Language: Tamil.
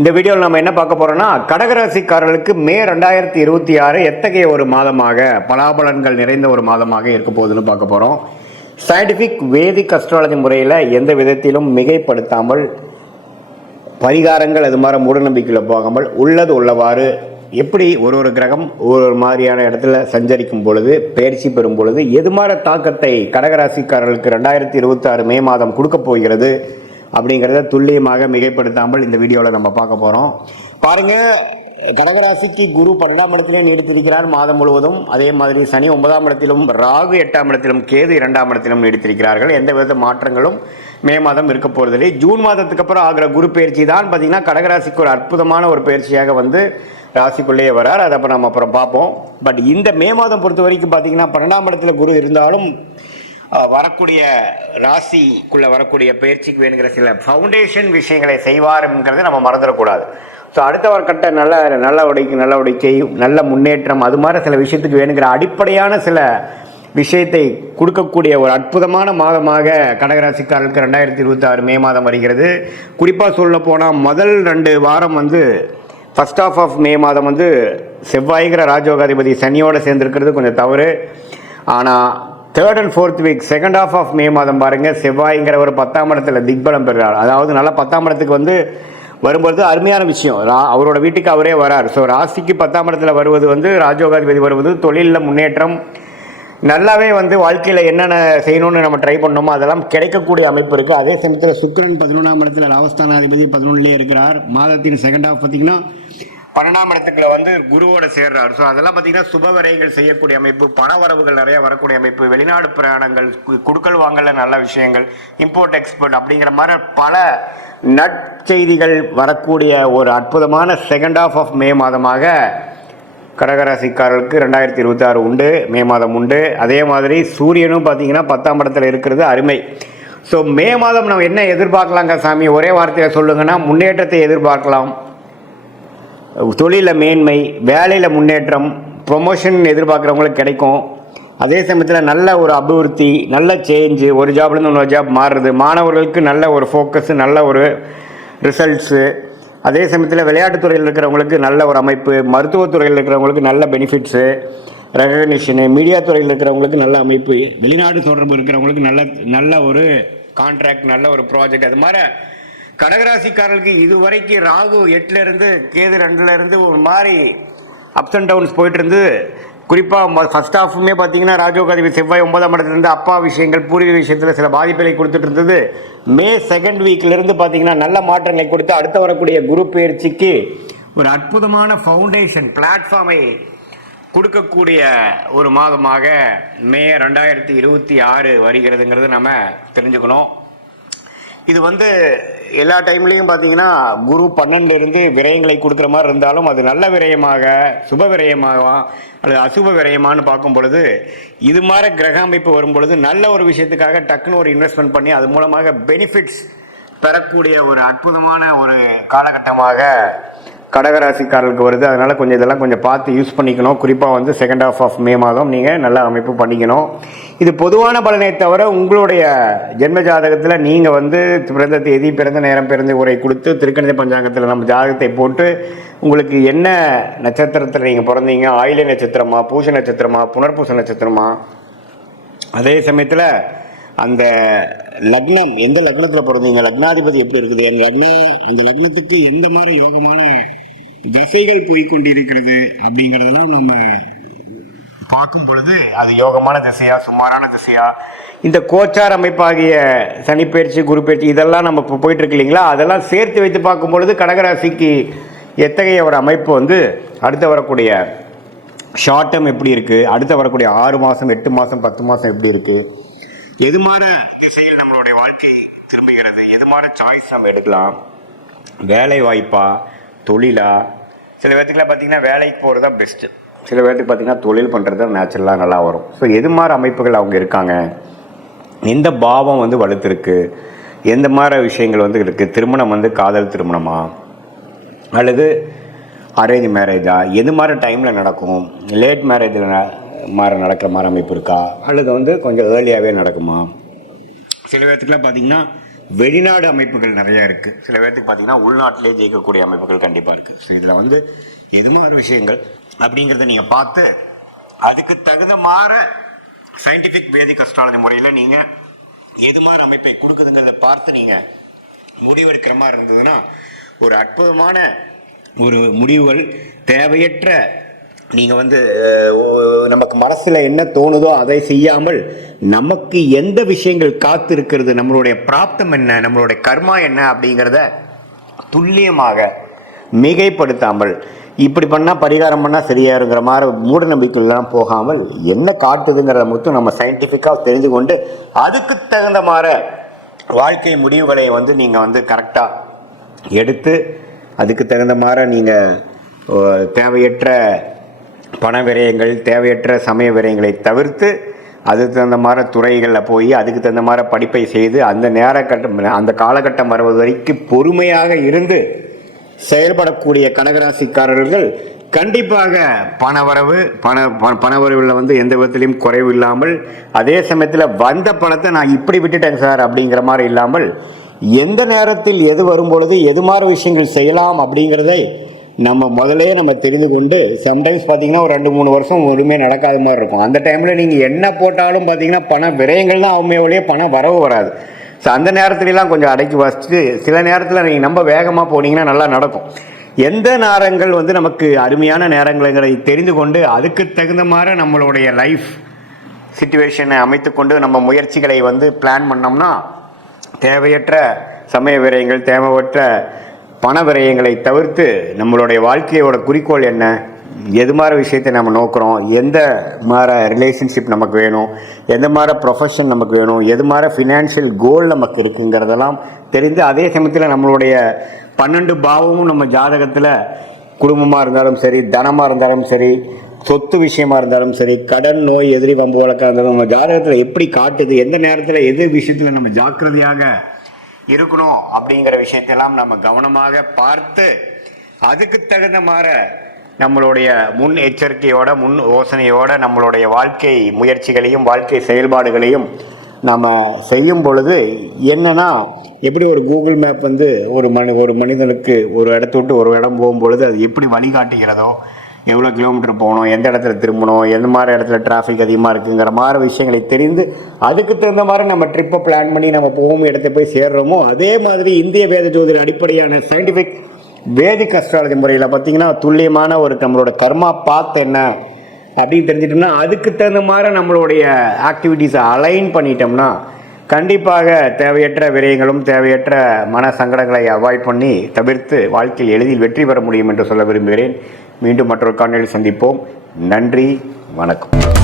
இந்த வீடியோவில் நம்ம என்ன பார்க்க போறோம்னா, கடகராசிக்காரர்களுக்கு மே 2026 எத்தகைய ஒரு மாதமாக பலாபலன்கள் நிறைந்த ஒரு மாதமாக இருக்க போகுதுன்னு பார்க்க போறோம். சயின்டிஃபிக் வேதிக் அஸ்ட்ராலஜி முறையில் எந்த விதத்திலும் மிகைப்படுத்தாமல், பரிகாரங்கள் அது மாதிரி மூடநம்பிக்கையில் போகாமல் உள்ளது உள்ளவாறு எப்படி ஒரு கிரகம் ஒரு மாதிரியான இடத்துல சஞ்சரிக்கும் பொழுது, பயிற்சி பெறும் பொழுது எது மாதிரி தாக்கத்தை கடகராசிக்காரர்களுக்கு 2026 மே மாதம் கொடுக்க போகிறது அப்படிங்கிறத துல்லியமாக மிகைப்படுத்தாமல் இந்த வீடியோவில் நம்ம பார்க்க போகிறோம். பாருங்கள், கடகராசிக்கு குரு 12ஆம் இடத்திலே நீடித்திருக்கிறார் மாதம் முழுவதும். அதே மாதிரி சனி 9ஆம் இடத்திலும், ராகு 8ஆம் இடத்திலும், கேது 2ஆம் இடத்திலும் நீடித்திருக்கிறார்கள். எந்த வித மாற்றங்களும் மே மாதம் இருக்க போகிறதில்லை. ஜூன் மாதத்துக்கு அப்புறம் ஆகிற குரு பயிற்சி தான் பார்த்திங்கன்னா கடகராசிக்கு ஒரு அற்புதமான ஒரு பயிற்சியாக வந்து ராசிக்குள்ளேயே வரார். அதை அப்போ நம்ம அப்புறம் பார்ப்போம். பட் இந்த மே மாதம் பொறுத்த வரைக்கும் பார்த்திங்கன்னா 12ஆம் இடத்துல குரு இருந்தாலும் வரக்கூடிய ராசிக்குள்ள வரக்கூடிய பயிற்சிக்கு வேணுங்கிற சில ஃபவுண்டேஷன் விஷயங்களை செய்வாருங்கிறத நம்ம மறந்துடக்கூடாது. ஸோ அடுத்த ஒரு கட்ட நடவடிக்கை, நல்ல முன்னேற்றம், அது மாதிரி சில விஷயத்துக்கு வேணுங்கிற அடிப்படையான சில விஷயத்தை கொடுக்கக்கூடிய ஒரு அற்புதமான மாதமாக கடகராசிக்காரர்களுக்கு 2026 மே மாதம் வருகிறது. குறிப்பாக சொல்ல போனால் முதல் 2 வாரம் வந்து ஃபர்ஸ்ட் ஆஃப் ஆஃப் மே மாதம் வந்து செவ்வாய்ங்கிற ராஜயோகாதிபதி சனியோடு சேர்ந்துருக்கிறது கொஞ்சம் தவறு. ஆனால் 3rd and 4th week second of of May மாதம் பாருங்கள், செவ்வாய்ங்கிற ஒரு 10ஆம் இடத்துல திக்பலம் பெறுறார். அதாவது நல்லா 10ஆம் இடத்துக்கு வந்து வரும்போது அருமையான விஷயம். அவரோட வீட்டுக்கு அவரே வரார். ஸோ ராசிக்கு 10ஆம் இடத்துல வருவது வந்து ராஜயோகாதிபதி வருவது தொழிலில் முன்னேற்றம், நல்லாவே வந்து வாழ்க்கையில் என்னென்ன செய்யணும்னு நம்ம ட்ரை பண்ணோமோ அதெல்லாம் கிடைக்கக்கூடிய அமைப்பு இருக்குது. அதே சமயத்தில் சுக்கிரன் 11ஆம் இடத்துல லாபஸ்தானாதிபதி 11லேயே இருக்கிறார். மாதத்தின் செகண்ட் ஆஃப் பார்த்திங்கன்னா 12ஆம் இடத்துக்குள்ள வந்து குருவோட சேர்றார். ஸோ அதெல்லாம் பார்த்தீங்கன்னா சுப விரயங்கள் செய்யக்கூடிய அமைப்பு, பண வரவுகள் நிறைய வரக்கூடிய அமைப்பு, வெளிநாடு பிரயாணங்கள், குடுக்கல் வாங்கல நல்ல விஷயங்கள், இம்போர்ட் எக்ஸ்போர்ட் அப்படிங்கிற மாதிரி பல நற்செய்திகள் வரக்கூடிய ஒரு அற்புதமான செகண்ட் ஆஃப் ஆஃப் மே மாதமாக கடகராசிக்காரர்களுக்கு 2026 உண்டு, மே மாதம் உண்டு. அதே மாதிரி சூரியனும் பார்த்தீங்கன்னா 10ஆம் இடத்துல இருக்கிறது அருமை. ஸோ மே மாதம் நம்ம என்ன எதிர்பார்க்கலாங்க சாமி, ஒரே வார்த்தையில் சொல்லுங்கன்னா முன்னேற்றத்தை எதிர்பார்க்கலாம். தொழிலில் மேன்மை, வேலையில் முன்னேற்றம், ப்ரொமோஷன் எதிர்பார்க்குறவங்களுக்கு கிடைக்கும். அதே சமயத்தில் நல்ல ஒரு அபிவிருத்தி, நல்ல சேஞ்சு, ஒரு ஜாப்லேருந்து இன்னொரு ஜாப் மாறுறது, மாணவர்களுக்கு நல்ல ஒரு ஃபோக்கஸு, நல்ல ஒரு ரிசல்ட்ஸு. அதே சமயத்தில் விளையாட்டுத்துறையில் இருக்கிறவங்களுக்கு நல்ல ஒரு அமைப்பு, மருத்துவத்துறையில் இருக்கிறவங்களுக்கு நல்ல பெனிஃபிட்ஸு, ரெகக்னிஷனு, மீடியா துறையில் இருக்கிறவங்களுக்கு நல்ல அமைப்பு, வெளிநாடு தொடர்பு இருக்கிறவங்களுக்கு நல்ல ஒரு கான்ட்ராக்ட், நல்ல ஒரு ப்ராஜெக்ட். அது மாதிரி கடகராசிக்காரர்களுக்கு இதுவரைக்கும் ராகு 8ல் இருந்து கேது 2ல் இருந்து ஒரு மாதிரி அப்ஸ் அண்ட் டவுன்ஸ் போயிட்டு இருந்து, குறிப்பாக ஃபர்ஸ்ட் ஹாஃபுமே பார்த்தீங்கன்னா ராஜயோகாதிபதி செவ்வாய் 9ஆம் இடத்துலேருந்து அப்பா விஷயங்கள், பூர்வீக விஷயத்தில் சில பாதிப்புகளை கொடுத்துட்டு இருந்தது. மே செகண்ட் வீக்லேருந்து பார்த்தீங்கன்னா நல்ல மாற்றங்களை கொடுத்து அடுத்த வரக்கூடிய குரு பயிற்சிக்கு ஒரு அற்புதமான ஃபவுண்டேஷன் பிளாட்ஃபார்மை கொடுக்கக்கூடிய ஒரு மாதமாக மே 2026 வருகிறதுங்கிறது நம்ம தெரிஞ்சுக்கணும். இது வந்து எல்லா டைம்லேயும் பார்த்தீங்கன்னா குரு 12லிருந்து விரயங்களை கொடுக்குற மாதிரி இருந்தாலும் அது நல்ல விரயமாக, சுப விரயமாக அல்லது அசுப விரயமானு பார்க்கும் பொழுது இது மாதிரி கிரக அமைப்பு வரும் பொழுது நல்ல ஒரு விஷயத்துக்காக டக்குன்னு ஒரு இன்வெஸ்ட்மெண்ட் பண்ணி அது மூலமாக பெனிஃபிட்ஸ் பெறக்கூடிய ஒரு அற்புதமான ஒரு காலகட்டமாக கடகராசிக்காரர்களுக்கு வருது. அதனால் கொஞ்சம் இதெல்லாம் கொஞ்சம் பார்த்து யூஸ் பண்ணிக்கணும். குறிப்பாக வந்து செகண்ட் ஆஃப் ஆஃப் மே மாதம் நீங்கள் நல்ல அமைப்பு பண்ணிக்கணும். இது பொதுவான பலனை தவிர உங்களுடைய ஜென்ம ஜாதகத்தில் நீங்கள் வந்து பிறந்த தேதி, பிறந்த நேரம், பிறந்த உரை கொடுத்து திருக்கணித பஞ்சாங்கத்தில் நம்ம ஜாதகத்தை போட்டு உங்களுக்கு என்ன நட்சத்திரத்தில் நீங்கள் பிறந்தீங்க, ஆயில்ய நட்சத்திரமா, பூச நட்சத்திரமா, புனர்பூச நட்சத்திரமா, அதே சமயத்தில் அந்த லக்னம் எந்த லக்னத்தில் பிறந்தீங்க, லக்னாதிபதி எப்படி இருக்குது, அந்த லக்னத்துக்கு எந்த மாதிரி யோகமான தசைகள் போய்கொண்டிருக்கிறது அப்படிங்கிறதெல்லாம் நம்ம பார்க்கும் பொழுது அது யோகமான திசையா, சுமாரான திசையா, இந்த கோச்சார் அமைப்பாகிய சனிப்பயிற்சி, குரு பயிற்சி இதெல்லாம் நம்ம இப்போ போயிட்டு இருக்கு இல்லைங்களா, அதெல்லாம் சேர்த்து வைத்து பார்க்கும் பொழுது கடகராசிக்கு எத்தகைய ஒரு அமைப்பு வந்து அடுத்து வரக்கூடிய ஷார்ட் டேர்ம் எப்படி இருக்குது, அடுத்து வரக்கூடிய 6 மாதம், 8 மாதம், 10 மாதம் எப்படி இருக்குது, எது மாதிரி திசையில் நம்மளுடைய வாழ்க்கை திரும்புகிறது, எது மாதிரி சாய்ஸ் நம்ம எடுக்கலாம், வேலை வாய்ப்பா, தொழிலா. சில பேர்த்துக்குலாம் பார்த்திங்கன்னா வேலைக்கு போகிறது தான் பெஸ்ட்டு, சில பேர்த்துக்கு பார்த்திங்கன்னா தொழில் பண்ணுறது தான் நேச்சுரலாக நல்லா வரும். ஸோ எது மாதிரி அமைப்புகள் அவங்க இருக்காங்க, எந்த பாவம் வந்து வலுத்திருக்கு, எந்த மாதிரி விஷயங்கள் வந்து இருக்குது, திருமணம் வந்து காதல் திருமணமா அல்லது அரேஞ்ச் மேரேஜா, எது மாதிரி டைமில் நடக்கும், லேட் மேரேஜில் மாதிரி நடக்கிற மாதிரி அமைப்பு இருக்கா அல்லது வந்து கொஞ்சம் ஏர்லியாகவே நடக்குமா. சில பேர்த்துக்குலாம் பார்த்திங்கன்னா வெளிநாடு அமைப்புகள் நிறையா இருக்குது. சில பேர்த்துக்கு பார்த்தீங்கன்னா உள்நாட்டிலே ஜெயிக்கக்கூடிய அமைப்புகள் கண்டிப்பாக இருக்குது. ஸோ இதில் வந்து எது மாதிரி விஷயங்கள் அப்படிங்கிறத நீங்கள் பார்த்து அதுக்கு தகுந்த மாதிரி சயின்டிஃபிக் வேதிக் அஸ்ட்ராலஜி முறையில் நீங்கள் எது மாதிரி அமைப்பை கொடுக்குதுங்கிறத பார்த்து நீங்கள் முடிவெடுக்கிற மாதிரி இருந்ததுன்னா ஒரு அற்புதமான ஒரு முடிவுகள் தேவையற்ற நீங்கள் வந்து நமக்கு மனசில் என்ன தோணுதோ அதை செய்யாமல் நமக்கு எந்த விஷயங்கள் காத்து இருக்கிறது, நம்மளுடைய பிராப்தம் என்ன, நம்மளுடைய கர்மா என்ன அப்படிங்கிறத துல்லியமாக மிகைப்படுத்தாமல் இப்படி பண்ணால் பரிகாரம் பண்ணால் சரியாருங்கிற மாதிரி மூட நம்பிக்கைலாம் போகாமல் என்ன காட்டுதுங்கிறத மட்டும் நம்ம சயின்டிஃபிக்காக தெரிஞ்சு கொண்டு அதுக்கு தகுந்த மாதிரி வாழ்க்கை முடிவுகளை வந்து நீங்கள் வந்து கரெக்டாக எடுத்து அதுக்கு தகுந்த மாதிரி நீங்கள் தேவையற்ற பண விரயங்கள், தேவையற்ற சமய விரயங்களை தவிர்த்து அதுக்கு தகுந்த மாதிரி துறைகளில் போய் அதுக்கு தகுந்த மாதிரி படிப்பை செய்து அந்த காலகட்டம் வருவது வரைக்கும் பொறுமையாக இருந்து செயல்படக்கூடிய கடகராசிக்காரர்கள் கண்டிப்பாக பணவரவில் வந்து எந்த விதத்திலையும் குறைவு இல்லாமல், அதே சமயத்தில் வந்த பணத்தை நான் இப்படி விட்டுட்டேன் சார் அப்படிங்கிற மாதிரி இல்லாமல் எந்த நேரத்தில் எது வரும்பொழுது எது மாதிரி விஷயங்கள் செய்யலாம் அப்படிங்கிறதை நம்ம முதலே நம்ம தெரிந்து கொண்டு சம்டைம்ஸ் பார்த்தீங்கன்னா ஒரு 2-3 வருஷம் ஒன்றுமே நடக்காத மாதிரி இருக்கும். அந்த டைமில் நீங்கள் என்ன போட்டாலும் பார்த்தீங்கன்னா பண விரயங்கள் தான் ஆகுமே ஒழிய பணம் வரவு வராது. ஸோ அந்த நேரத்துலலாம் கொஞ்சம் அடக்கி வச்சுட்டு சில நேரத்தில் நீங்கள் ரொம்ப வேகமாக போனீங்கன்னா நல்லா நடக்கும். எந்த நேரங்கள் வந்து நமக்கு அருமையான நேரங்கள்ங்கிறதை தெரிந்து கொண்டு அதுக்கு தகுந்த மாதிரி நம்மளுடைய லைஃப் சிச்சுவேஷனை அமைத்து கொண்டு நம்ம முயற்சிகளை வந்து பிளான் பண்ணோம்னா தேவையற்ற சமய விரயங்கள், தேவையற்ற பண விரயங்களை தவிர்த்து நம்மளுடைய வாழ்க்கையோட குறிக்கோள் என்ன, எது மாதிரி விஷயத்தை நம்ம நோக்கிறோம், எந்த மாதிரி ரிலேஷன்ஷிப் நமக்கு வேணும், எந்த மாதிரி ப்ரொஃபஷன் நமக்கு வேணும், எது மாதிரி ஃபினான்ஷியல் கோல் நமக்கு இருக்குங்கிறதெல்லாம் தெரிந்து அதே சமயத்தில் நம்மளுடைய 12 பாவமும் நம்ம ஜாதகத்தில் குடும்பமாக இருந்தாலும் சரி, தனமாக இருந்தாலும் சரி, சொத்து விஷயமா இருந்தாலும் சரி, கடன், நோய், எதிரி, வம்பு வழக்காக இருந்தாலும் நம்ம ஜாதகத்தில் எப்படி காட்டுது, எந்த நேரத்தில் எது விஷயத்தில் நம்ம ஜாக்கிரதையாக இருக்கணும் அப்படிங்கிற விஷயத்தெல்லாம் நம்ம கவனமாக பார்த்து அதுக்கு தகுந்த மாதிரி நம்மளுடைய முன் எச்சரிக்கையோட முன் யோசனையோட நம்மளுடைய வாழ்க்கை முயற்சிகளையும் வாழ்க்கை செயல்பாடுகளையும் நம்ம செய்யும் பொழுது என்னன்னா, எப்படி ஒரு கூகுள் மேப் வந்து ஒரு மனிதனுக்கு ஒரு இடத்த விட்டு ஒரு இடம் போகும்பொழுது அது எப்படி வழிகாட்டுகிறதோ, எவ்வளோ கிலோமீட்டர் போகணும், எந்த இடத்துல திரும்பணும், எந்த மாதிரி இடத்துல டிராஃபிக் அதிகமாக இருக்குங்கிற மாதிரி விஷயங்களை தெரிந்து அதுக்கு தகுந்த மாதிரி நம்ம ட்ரிப்பை பிளான் பண்ணி நம்ம போகும் இடத்தை போய் சேர்றோமோ, அதே மாதிரி இந்திய வேத ஜோதிட அடிப்படையான சயின்டிஃபிக் வேதிக் அஸ்ட்ராலஜி முறையில் பார்த்திங்கன்னா துல்லியமான ஒரு நம்மளோட கர்மா பாத் என்ன அப்படின்னு தெரிஞ்சிட்டோம்னா அதுக்கு தகுந்த மாதிரி நம்மளுடைய ஆக்டிவிட்டீஸை அலைன் பண்ணிட்டோம்னா கண்டிப்பாக தேவையற்ற விரயங்களும் தேவையற்ற மன சங்கடங்களை அவாய்ட் பண்ணி தவிர்த்து வாழ்க்கையில் எளிதில் வெற்றி பெற முடியும் என்று சொல்ல விரும்புகிறேன். மீண்டும் மற்றொரு காணொளியில் சந்திப்போம். நன்றி, வணக்கம்.